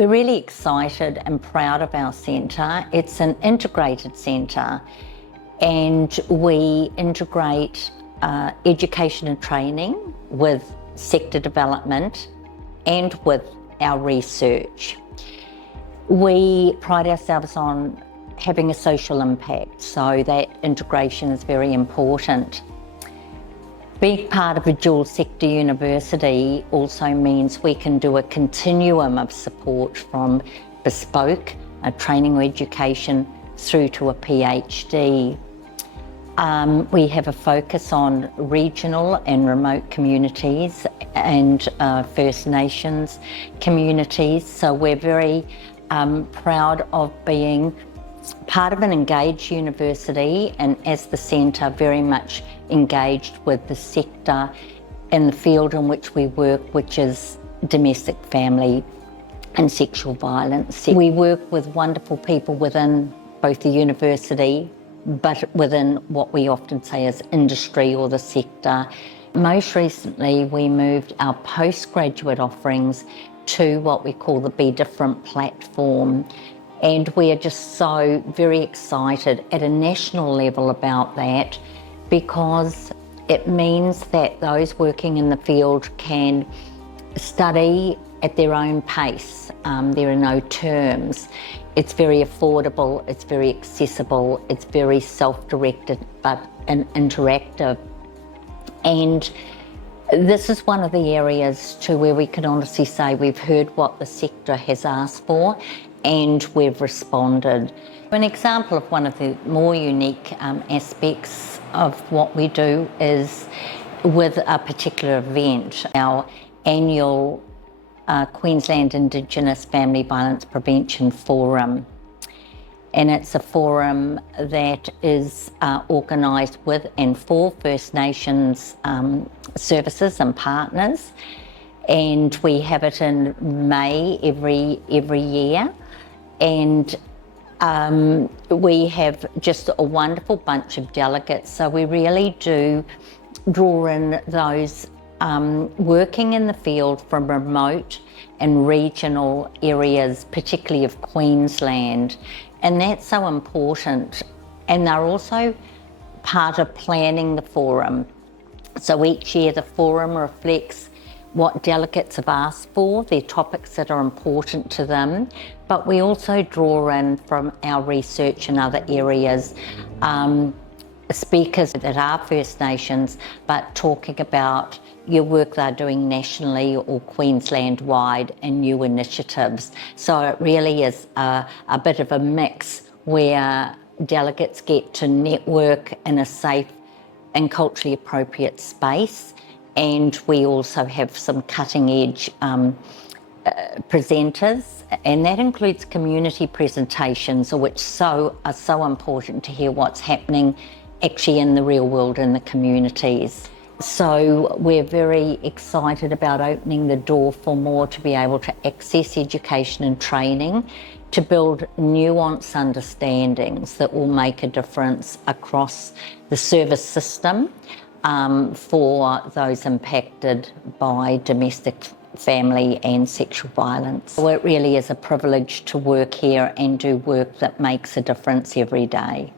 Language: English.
We're really excited and proud of our centre. It's an integrated centre, and we integrate education and training with sector development and with our research. We pride ourselves on having a social impact, so that integration is very important. Being part of a dual sector university also means we can do a continuum of support from bespoke training or education through to a PhD. We have a focus on regional and remote communities and First Nations communities, so we're very proud of being part of an engaged university, and as the centre very much engaged with the sector in the field in which we work, which is domestic, family and sexual violence. We work with wonderful people within both the university but within what we often say is industry or the sector. Most recently we moved our postgraduate offerings to what we call the Be Different platform, and we are just so very excited at a national level about that, because it means that those working in the field can study at their own pace. There are no terms. It's very affordable, it's very accessible, it's very self-directed but interactive. And this is one of the areas too where we can honestly say we've heard what the sector has asked for and we've responded. An example of one of the more unique aspects of what we do is with a particular event, our annual Queensland Indigenous Family Violence Prevention Forum. And it's a forum that is organised with and for First Nations services and partners. And we have it in May every year. And we have just a wonderful bunch of delegates. So we really do draw in those working in the field from remote and regional areas, particularly of Queensland. And that's so important. And they're also part of planning the forum. So each year the forum reflects what delegates have asked for, their topics that are important to them, but we also draw in from our research in other areas, speakers that are First Nations, but talking about your work they're doing nationally or Queensland-wide and new initiatives. So it really is a bit of a mix where delegates get to network in a safe and culturally appropriate space. And we also have some cutting-edge presenters, and that includes community presentations, which are so important to hear what's happening actually in the real world in the communities. So we're very excited about opening the door for more to be able to access education and training, to build nuanced understandings that will make a difference across the service system for those impacted by domestic, family and sexual violence. So it really is a privilege to work here and do work that makes a difference every day.